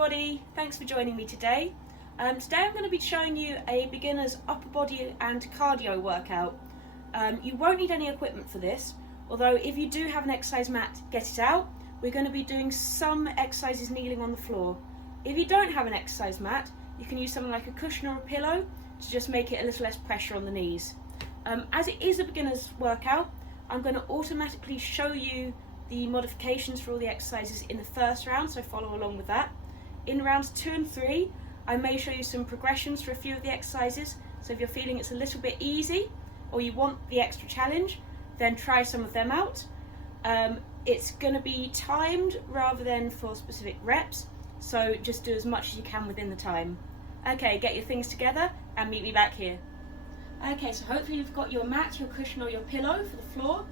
everybody, thanks for joining me today. Today I'm going to be showing you a beginner's upper body and cardio workout. You won't need any equipment for this, although if you do have an exercise mat, get it out. We're going to be doing some exercises kneeling on the floor. If you don't have an exercise mat, you can use something like a cushion or a pillow to just make it a little less pressure on the knees. As it is a beginner's workout, I'm going to automatically show you the modifications for all the exercises in the first round, so follow along with that. In rounds 2 and 3, I may show you some progressions for a few of the exercises, so if you're feeling it's a little bit easy or you want the extra challenge, then try some of them out. It's going to be timed rather than for specific reps, so just do as much as you can within the time. Okay, get your things together and meet me back here. Okay, so hopefully you've got your mat, your cushion or your pillow for the floor.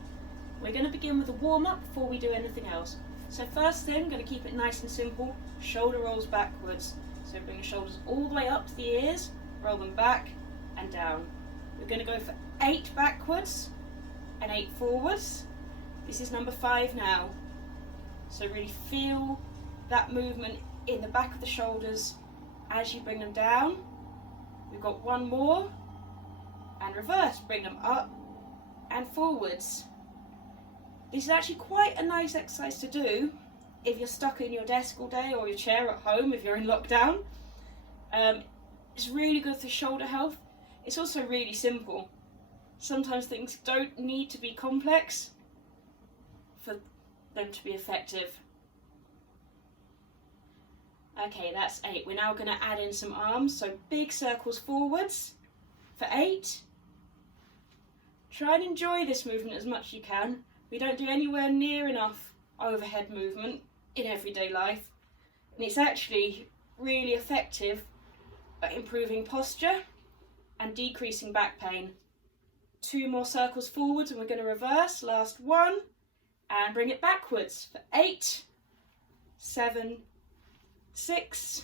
We're going to begin with a warm-up before we do anything else. So first thing, I'm going to keep it nice and simple, shoulder rolls backwards. So bring your shoulders all the way up to the ears, roll them back and down. We're going to go for 8 backwards and 8 forwards. This is number 5 now. So really feel that movement in the back of the shoulders as you bring them down. We've got one more, and reverse, bring them up and forwards. This is actually quite a nice exercise to do if you're stuck in your desk all day or your chair at home if you're in lockdown. It's really good for shoulder health. It's also really simple. Sometimes things don't need to be complex for them to be effective. Okay, that's 8. We're now going to add in some arms, so big circles forwards for 8. Try and enjoy this movement as much as you can. We don't do anywhere near enough overhead movement in everyday life, and it's actually really effective at improving posture and decreasing back pain. 2 more circles forwards and we're going to reverse, last one, and bring it backwards for 8, 7, 6,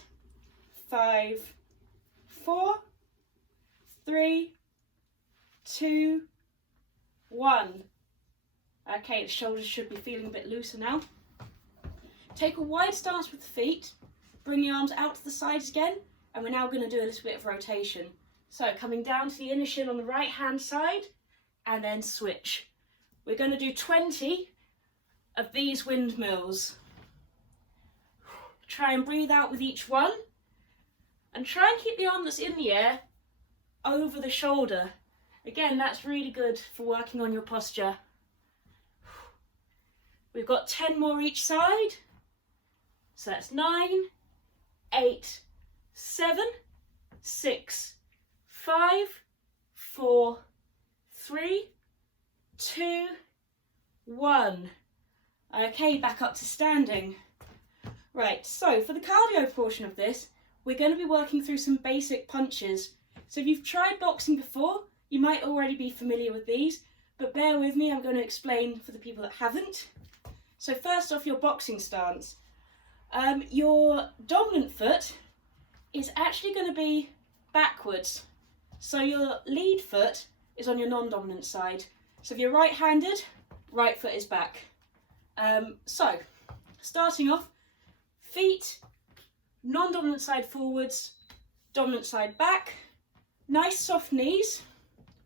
5, 4, 3, 2, 1. Okay, the shoulders should be feeling a bit looser now. Take a wide stance with the feet, bring the arms out to the sides again, and we're now going to do a little bit of rotation. So coming down to the inner shin on the right hand side, and then switch. We're going to do 20 of these windmills. Try and breathe out with each one, and try and keep the arm that's in the air over the shoulder. Again, that's really good for working on your posture. We've got 10 more each side. So that's 9, 8, 7, 6, 5, 4, 3, 2, 1. Okay, back up to standing. Right, so for the cardio portion of this, we're going to be working through some basic punches. So if you've tried boxing before, you might already be familiar with these, but bear with me, I'm going to explain for the people that haven't. So first off, your boxing stance. Your dominant foot is actually going to be backwards. So your lead foot is on your non-dominant side. So if you're right-handed, right foot is back. So starting off, feet, non-dominant side forwards, dominant side back. Nice soft knees.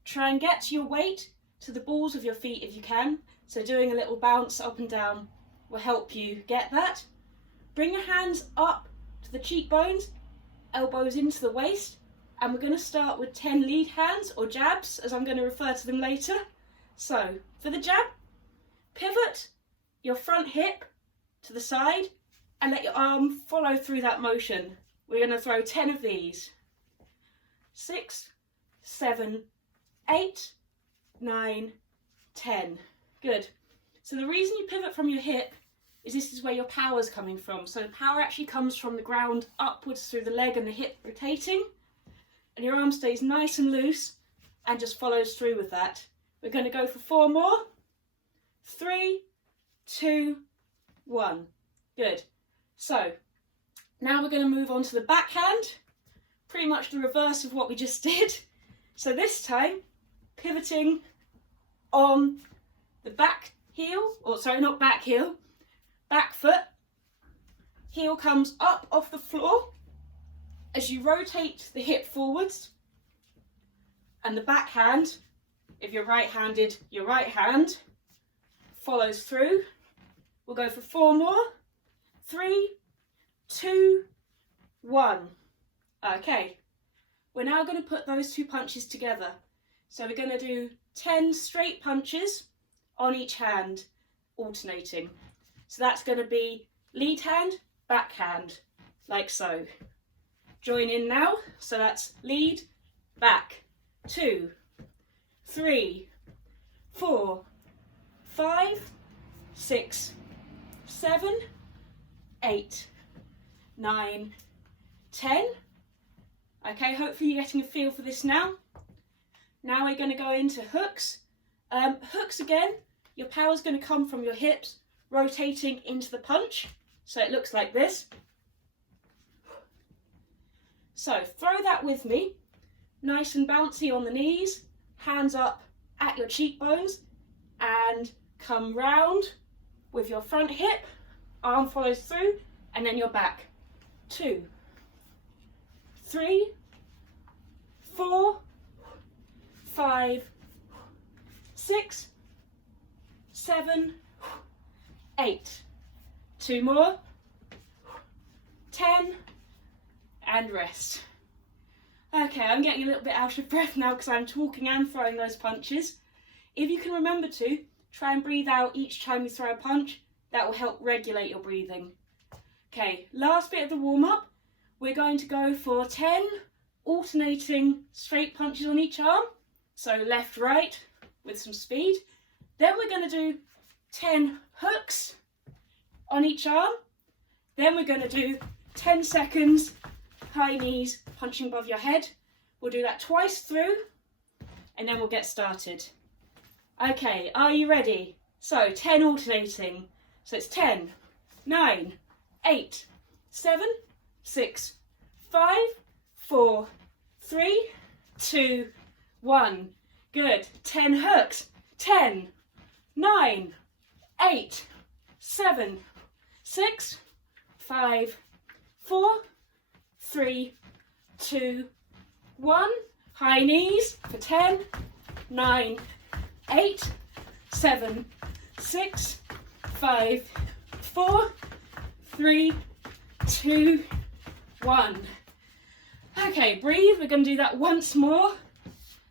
Try and get your weight to the balls of your feet if you can. So doing a little bounce up and down will help you get that. Bring your hands up to the cheekbones, elbows into the waist, and we're going to start with 10 lead hands or jabs, as I'm going to refer to them later. So for the jab, pivot your front hip to the side and let your arm follow through that motion. We're going to throw 10 of these. 6, 7, 8, 9, 10. Good. So the reason you pivot from your hip is this is where your power is coming from. So the power actually comes from the ground upwards through the leg and the hip rotating, and your arm stays nice and loose and just follows through with that. We're going to go for 4 more. 3, 2, 1. Good. So now we're going to move on to the backhand, pretty much the reverse of what we just did. So this time, pivoting on the back heel, or sorry, not back heel, back foot, heel comes up off the floor as you rotate the hip forwards, and the back hand, if you're right-handed, your right hand follows through. We'll go for 4 more. 3, 2, 1. Okay, we're now going to put those 2 punches together. So we're going to do 10 straight punches on each hand, alternating. So that's going to be lead hand, back hand, like so. Join in now. So that's lead, back. 2, 3, 4, 5, 6, 7, 8, 9, 10. Okay, hopefully you're getting a feel for this now. Now we're going to go into hooks. Hooks again, your power is going to come from your hips, rotating into the punch. So it looks like this. So throw that with me. Nice and bouncy on the knees, hands up at your cheekbones, and come round with your front hip, arm follows through, and then your back. 2, 3, 4, 5, 6, 7, 8. 2 more. 10, and rest. Okay, I'm getting a little bit out of breath now because I'm talking and throwing those punches. If you can remember to, try and breathe out each time you throw a punch. That will help regulate your breathing. Okay, last bit of the warm-up. We're going to go for 10 alternating straight punches on each arm. So left, right, with some speed. Then we're going to do 10 hooks on each arm. Then we're going to do 10 seconds high knees punching above your head. We'll do that twice through, and then we'll get started. Okay, are you ready? So 10 alternating. So it's 10, 9, 8, 7, 6, 5, 4, 3, 2, 1. Good. 10 hooks. 10, 9, 8, 7, 6, 5, 4, 3, 2, 1. High knees for 10, 9, 8, 7, 6, 5, 4, 3, 2, 1. Okay, breathe. We're going to do that once more.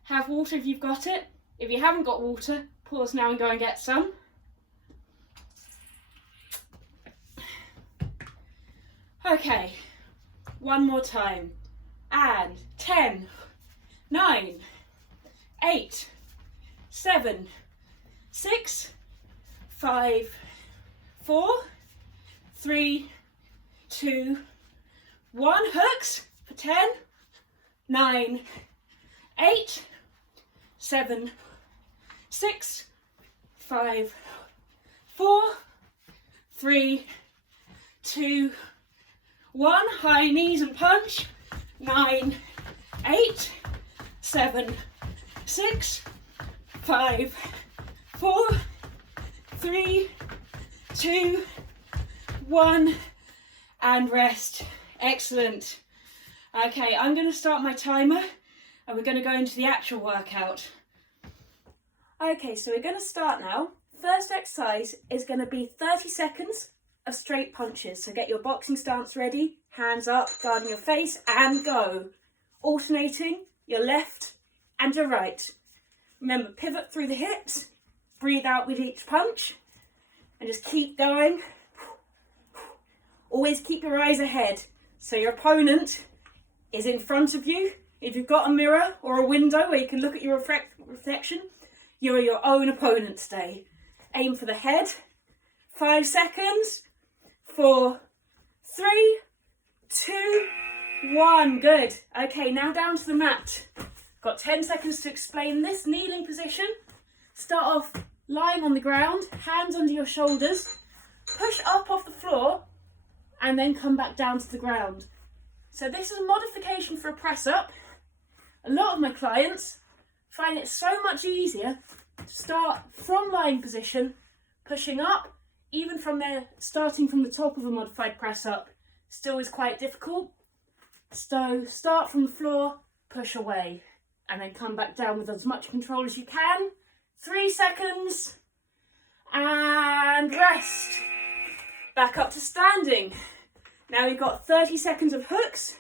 Have water if you've got it. If you haven't got water, pause now and go and get some. Okay, one more time. And 10, 9, 8, 7, 6, 5, 4, 3, 2, 1. Hooks for 10, 9, 8, 7, 6, 5, 4, 3, 2, 1. High knees and punch. 9, 8, 7, 6, 5, 4, 3, 2, 1, and rest. Excellent. Okay, I'm going to start my timer and we're going to go into the actual workout. Okay, so we're going to start now. First exercise is going to be 30 seconds of straight punches. So get your boxing stance ready, hands up, guarding your face, and go. Alternating your left and your right. Remember, pivot through the hips, breathe out with each punch, and just keep going. Always keep your eyes ahead, so your opponent is in front of you. If you've got a mirror or a window where you can look at your reflection, you're your own opponent today. Aim for the head. 5 seconds. 4, 3, 2, 1. Good. Okay, now down to the mat. Got 10 seconds to explain this kneeling position. Start off lying on the ground, hands under your shoulders. Push up off the floor and then come back down to the ground. So this is a modification for a press up. A lot of my clients find it so much easier to start from lying position, pushing up, even from there, starting from the top of a modified press up, still is quite difficult. So start from the floor, push away, and then come back down with as much control as you can. 3 seconds, and rest. Back up to standing. Now we've got 30 seconds of hooks.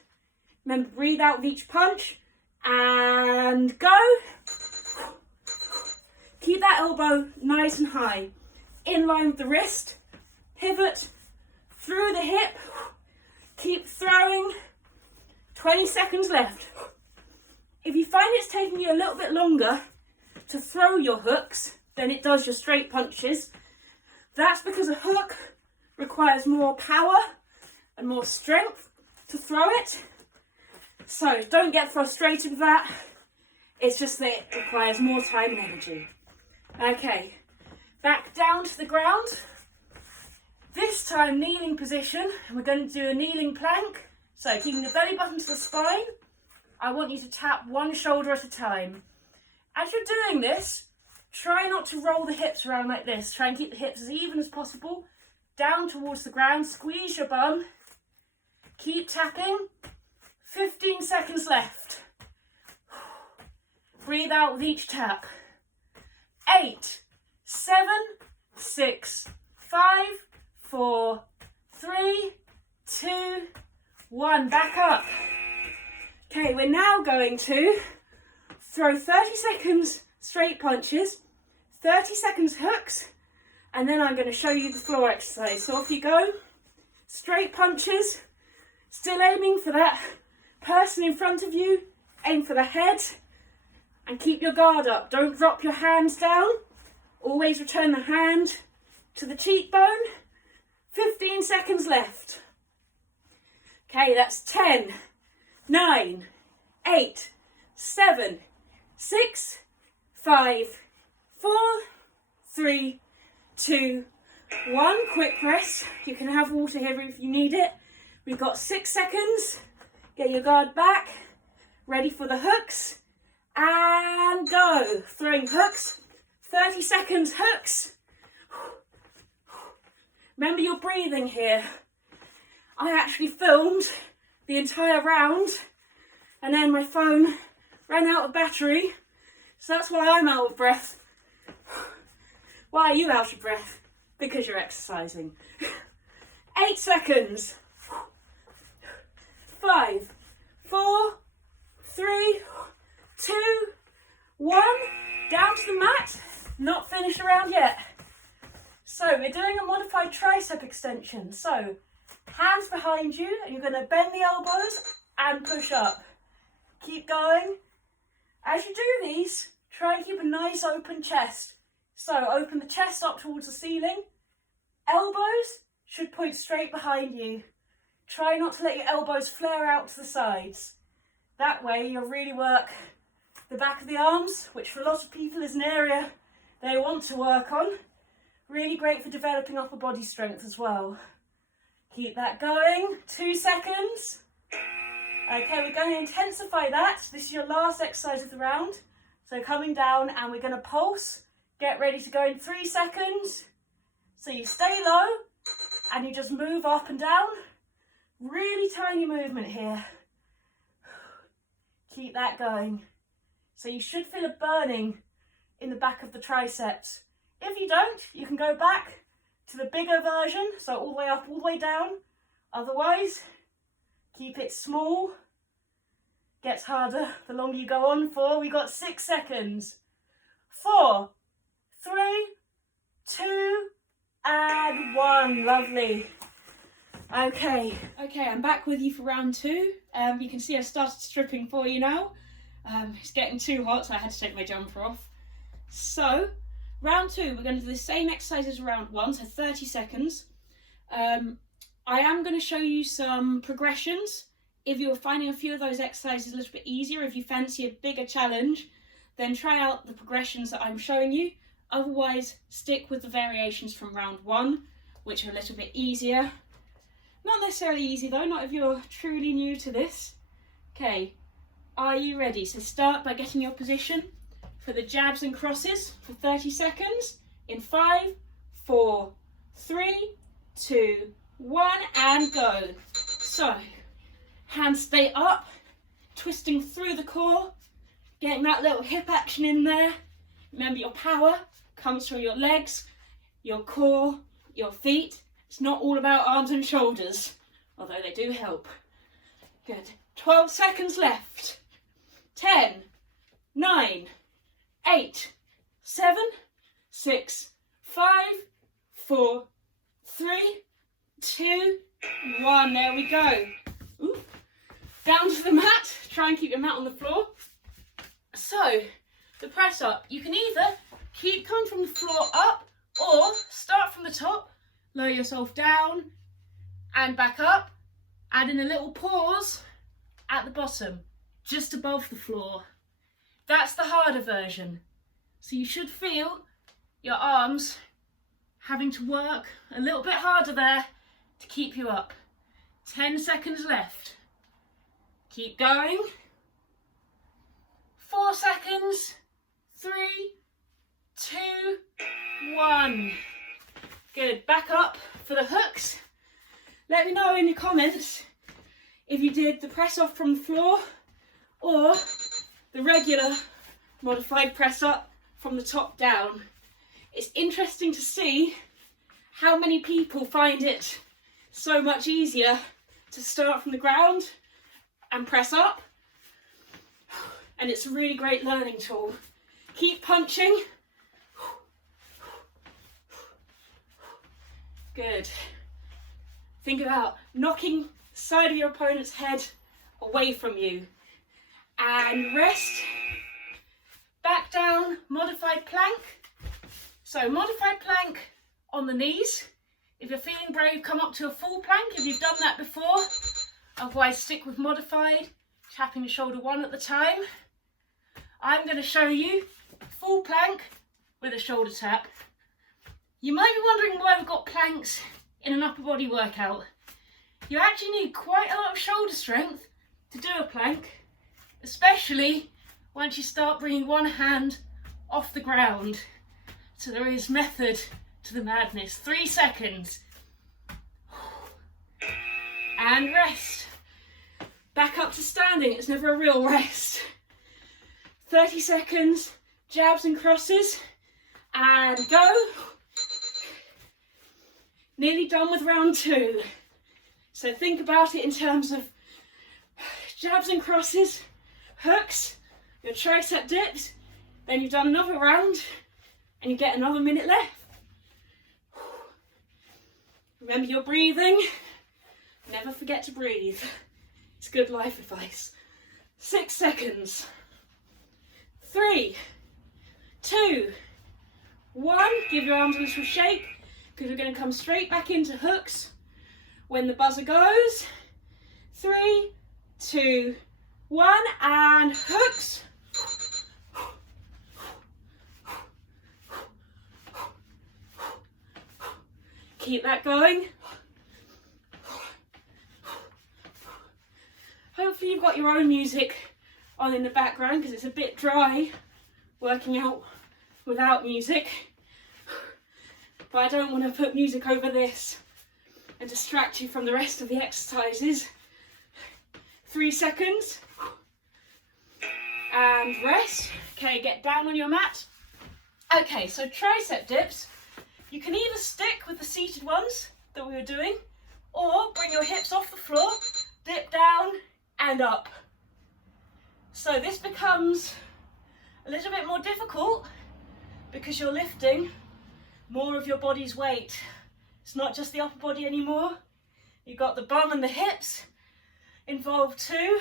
Remember, breathe out with each punch, and go. Keep that elbow nice and high, in line with the wrist. Pivot through the hip. Keep throwing. 20 seconds left. If you find it's taking you a little bit longer to throw your hooks than it does your straight punches, that's because a hook requires more power and more strength to throw it. So don't get frustrated with that. It's just that it requires more time and energy. Okay, back down to the ground. This time kneeling position, and we're going to do a kneeling plank. So keeping the belly button to the spine, I want you to tap one shoulder at a time. As you're doing this, try not to roll the hips around like this. Try and keep the hips as even as possible, down towards the ground, squeeze your bum. Keep tapping. 15 seconds left. Breathe out with each tap. 8, 7, 6, 5, 4, 3, 2, 1. Back up. Okay, we're now going to throw 30 seconds straight punches, 30 seconds hooks, and then I'm going to show you the floor exercise. So off you go. Straight punches, still aiming for that person in front of you, aim for the head, and keep your guard up. Don't drop your hands down. Always return the hand to the cheekbone. 15 seconds left. Okay, that's 10, 9, 8, 7, 6, 5, 4, 3, 2, 1. Quick rest. You can have water here if you need it. We've got 6 seconds. Get your guard back. Ready for the hooks. And go. Throwing hooks. 30 seconds hooks. Remember your breathing here. I actually filmed the entire round and then my phone ran out of battery. So that's why I'm out of breath. Why are you out of breath? Because you're exercising. 8 seconds. 5, 4, 3, 2, 1. Down to the mat. Not finished around yet. So we're doing a modified tricep extension. So hands behind you, and you're going to bend the elbows and push up. Keep going. As you do these, try and keep a nice open chest. So open the chest up towards the ceiling. Elbows should point straight behind you. Try not to let your elbows flare out to the sides. That way you'll really work the back of the arms, which for a lot of people is an area they want to work on. Really great for developing upper body strength as well. Keep that going. 2 seconds. Okay, we're going to intensify that. This is your last exercise of the round. So coming down, and we're going to pulse. Get ready to go in 3 seconds. So you stay low and you just move up and down. Really tiny movement here. Keep that going. So you should feel a burning in the back of the triceps. If you don't, you can go back to the bigger version, so all the way up, all the way down. Otherwise, keep it small. Gets harder the longer you go on for. We got 6 seconds. 4, 3, 2, and 1. Lovely. Okay, I'm back with you for round 2. You can see I started stripping for you now. It's getting too hot, so I had to take my jumper off. So, round 2, we're going to do the same exercise as round 1, so 30 seconds. I am going to show you some progressions. If you're finding a few of those exercises a little bit easier, if you fancy a bigger challenge, then try out the progressions that I'm showing you. Otherwise, stick with the variations from round 1, which are a little bit easier. Not necessarily easy though, not if you're truly new to this. Okay, are you ready? So start by getting your position for the jabs and crosses for 30 seconds in 5, 4, 3, 2, 1, and go. So, hands stay up, twisting through the core, getting that little hip action in there. Remember, your power comes from your legs, your core, your feet. It's not all about arms and shoulders, although they do help. Good. 12 seconds left. 10, 9, 8, 7, 6, 5, 4, 3, 2, 1. There we go. Ooh. Down to the mat. Try and keep your mat on the floor. So, the press up. You can either keep coming from the floor up or start from the top, lower yourself down and back up, add in a little pause at the bottom, just above the floor. That's the harder version. So you should feel your arms having to work a little bit harder there to keep you up. 10 seconds left. Keep going. 4 seconds. 3, 2, 1. Good. Back up for the hooks. Let me know in the comments if you did the press off from the floor or the regular modified press up from the top down. It's interesting to see how many people find it so much easier to start from the ground and press up, and it's a really great learning tool. Keep punching. Good. Think about knocking the side of your opponent's head away from you. And rest. Back down, modified plank. So modified plank on the knees. If you're feeling brave, come up to a full plank if you've done that before. Otherwise, stick with modified, tapping the shoulder one at the time. I'm going to show you full plank with a shoulder tap. You might be wondering why we've got planks in an upper body workout. You actually need quite a lot of shoulder strength to do a plank, especially once you start bringing one hand off the ground. So there is method to the madness. 3 seconds. And rest. Back up to standing. It's never a real rest. 30 seconds. Jabs and crosses. And go. Nearly done with round 2. So think about it in terms of jabs and crosses, hooks, your tricep dips, then you've done another round and you get another minute left. Remember your breathing. Never forget to breathe. It's good life advice. 6 seconds. 3, 2, 1. Give your arms a little shake because we're going to come straight back into hooks when the buzzer goes. 3, 2, 1, and hooks. Keep that going. Hopefully you've got your own music on in the background because it's a bit dry working out without music. But I don't want to put music over this and distract you from the rest of the exercises. 3 seconds. And rest. Okay, get down on your mat. Okay, so tricep dips. You can either stick with the seated ones that we were doing, or bring your hips off the floor, dip down and up. So this becomes a little bit more difficult because you're lifting more of your body's weight. It's not just the upper body anymore. You've got the bum and the hips involved too.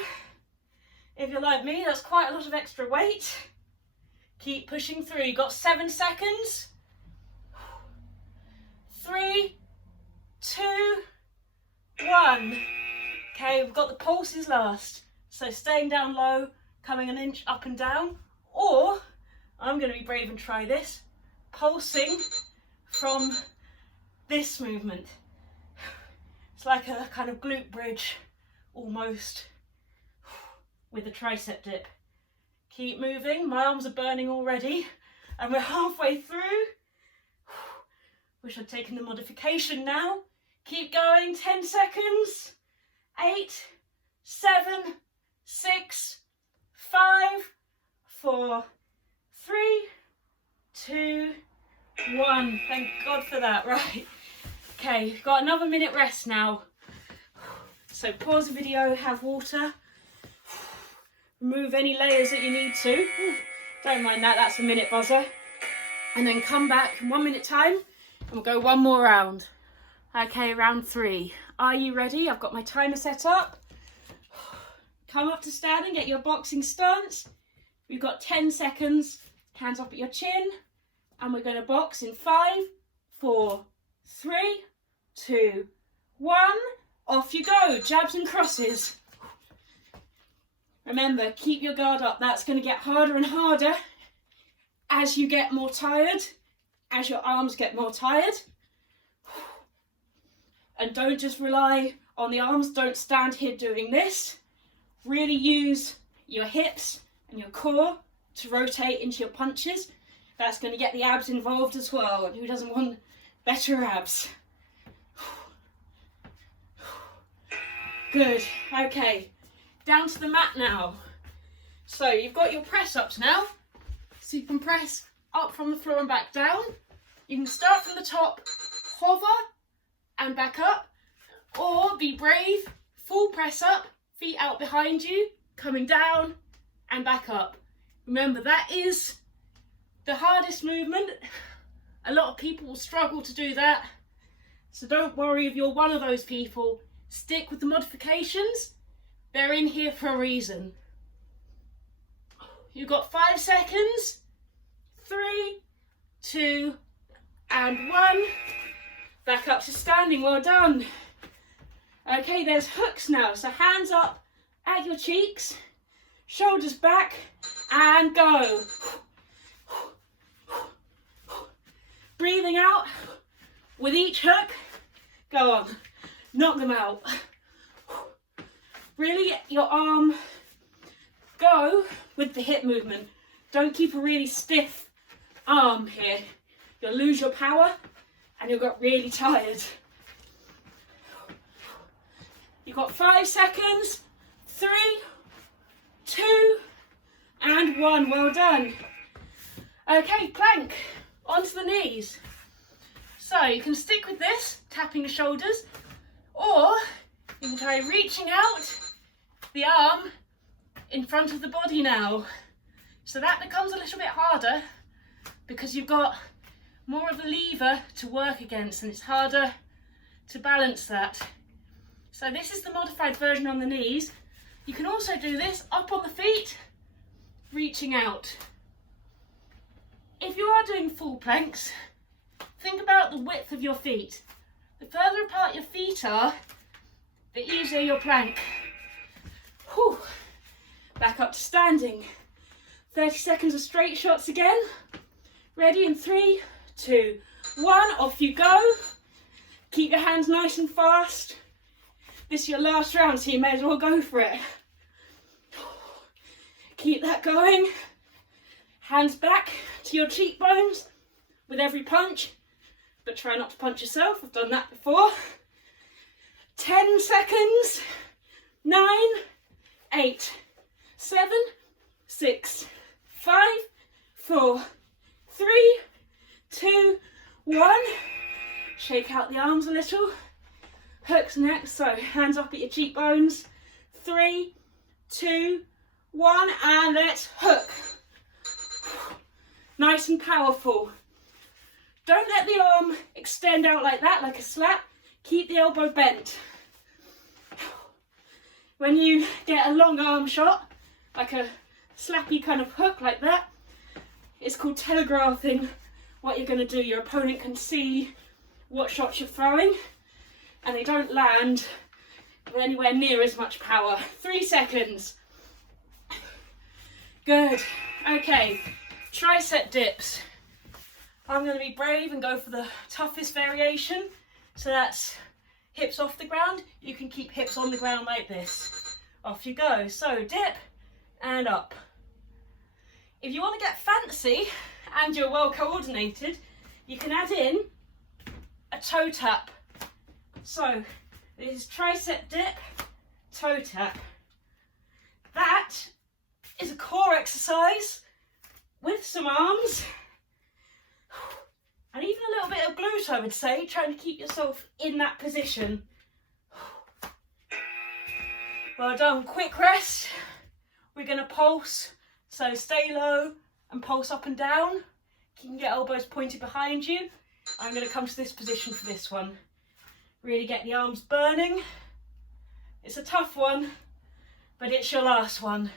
If you're like me, that's quite a lot of extra weight. Keep pushing through. You've got 7 seconds. 3, 2, 1. Okay, we've got the pulses last. So staying down low, coming an inch up and down. Or, I'm going to be brave and try this, pulsing from this movement. It's like a kind of glute bridge, almost, with a tricep dip. Keep moving. My arms are burning already, and we're halfway through. Wish I'd taken the modification now. Keep going. 10 seconds. 8, 7, 6, 5, 4, 3, 2, 1. Thank God for that. Right. Okay, got another minute rest now. So pause the video, have water, remove any layers that you need to. Don't mind that, that's a minute buzzer. And then come back in 1 minute time and we'll go one more round. Okay, round 3. Are you ready? I've got my timer set up. Come up to standing, get your boxing stance. We've got 10 seconds, hands up at your chin. And we're going to box in 5, 4, 3, 2, 1. Off you go, jabs and crosses. Remember, keep your guard up. That's going to get harder and harder as you get more tired, as your arms get more tired. And don't just rely on the arms. Don't stand here doing this. Really use your hips and your core to rotate into your punches. That's going to get the abs involved as well. And who doesn't want better abs? Good. Okay, down to the mat now. So you've got your press ups now. So you can press up from the floor and back down. You can start from the top, hover and back up, or be brave, full press up, feet out behind you, coming down and back up. Remember, that is the hardest movement. A lot of people will struggle to do that. So don't worry if you're one of those people. Stick with the modifications. They're in here for a reason. You've got 5 seconds. 3, 2, and 1. Back up to standing. Well done. Okay, there's hooks now. So hands up at your cheeks, shoulders back, and go. Breathing out with each hook. Go on. Knock them out. Really, your arm, go with the hip movement. Don't keep a really stiff arm here. You'll lose your power and you'll get really tired. You've got 5 seconds. 3, 2, and 1. Well done. Okay, plank. Onto the knees. So you can stick with this, tapping the shoulders, or you can try reaching out the arm in front of the body now. So that becomes a little bit harder because you've got more of the lever to work against and it's harder to balance that. So this is the modified version on the knees. You can also do this up on the feet, reaching out. If you are doing full planks, think about the width of your feet. The further apart your feet are, the easier your plank. Whew. Back up to standing. 30 seconds of straight shots again. Ready in 3, 2, 1. Off you go. Keep your hands nice and fast. This is your last round, so you may as well go for it. Keep that going. Hands back to your cheekbones with every punch, but try not to punch yourself. I've done that before. 10 seconds. 9, 8, 7, 6, 5, 4, 3, 2, 1. Shake out the arms a little. Hooks next, so hands up at your cheekbones. 3, 2, 1, and let's hook. Nice and powerful. Don't let the arm extend out like that, like a slap. Keep the elbow bent. When you get a long arm shot, like a slappy kind of hook like that, it's called telegraphing what you're going to do. Your opponent can see what shots you're throwing and they don't land with anywhere near as much power. 3 seconds. Good. Okay, tricep dips. I'm going to be brave and go for the toughest variation. So that's hips off the ground. You can keep hips on the ground like this. Off you go. So dip and up. If you want to get fancy and you're well coordinated, you can add in a toe tap. So this is tricep dip toe tap. That is a core exercise with some arms and even a little bit of glute, I would say, trying to keep yourself in that position. Well done. Quick rest. We're going to pulse, so stay low and pulse up and down. You can get elbows pointed behind you. I'm going to come to this position for this one. Really get the arms burning. It's a tough one, but it's your last one.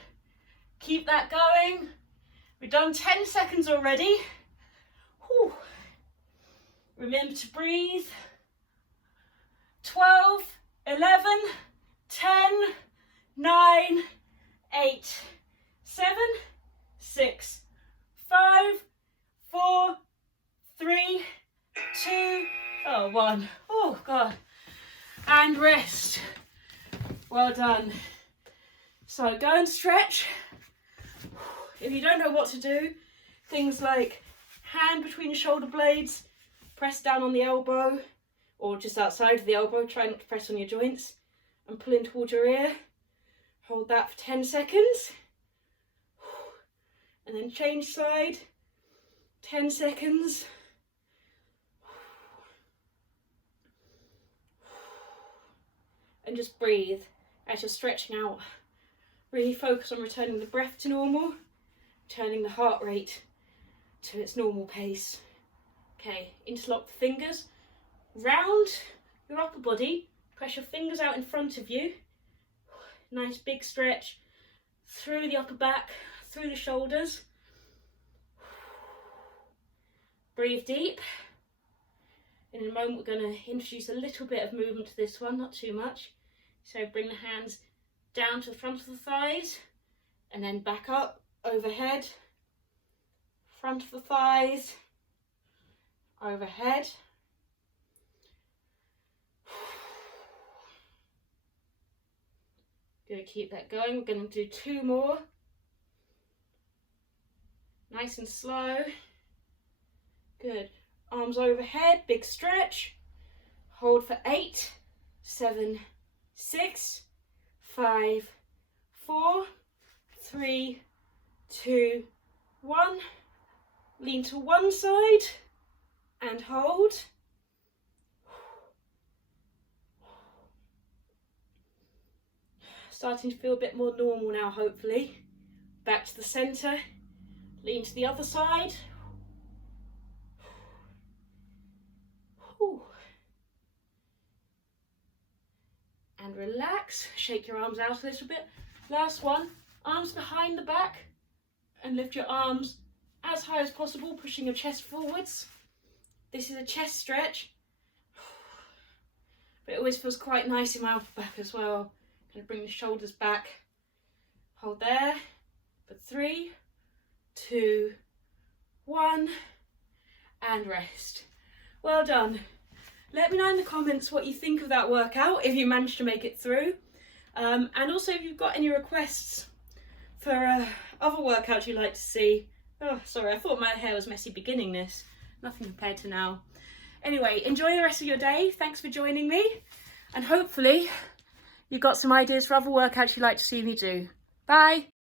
Keep that going. We've done 10 seconds already. Whew. Remember to breathe. 12, 11, 10, 9, 8, 7, 6, 5, 4, 3, 2, 1. Oh God. And rest. Well done. So go and stretch. If you don't know what to do, things like hand between your shoulder blades, press down on the elbow or just outside of the elbow, try not to press on your joints, and pull in towards your ear. Hold that for 10 seconds. And then change side, 10 seconds. And just breathe as you're stretching out. Really focus on returning the breath to normal, turning the heart rate to its normal pace. Okay, interlock the fingers, round your upper body, press your fingers out in front of you. Nice big stretch through the upper back, through the shoulders. Breathe deep. In a moment we're going to introduce a little bit of movement to this one, not too much. So bring the hands down to the front of the thighs and then back up, overhead, front of the thighs, overhead. Going to keep that going. We're going to do 2 more. Nice and slow. Good. Arms overhead, big stretch. Hold for 8, 7, 6, 5, 4, 3, 2, 1. Lean to one side and hold. Starting to feel a bit more normal now, hopefully. Back to the centre. Lean to the other side. And relax. Shake your arms out a little bit. Last one. Arms behind the back. And lift your arms as high as possible, pushing your chest forwards. This is a chest stretch. But it always feels quite nice in my upper back as well. Going to bring the shoulders back. Hold there for 3, 2, 1. And rest. Well done. Let me know in the comments what you think of that workout, if you managed to make it through. And also if you've got any requests for other workouts you'd like to see. Oh, sorry, I thought my hair was messy beginning this. Nothing compared to now. Anyway, enjoy the rest of your day. Thanks for joining me. And hopefully you've got some ideas for other workouts you'd like to see me do. Bye.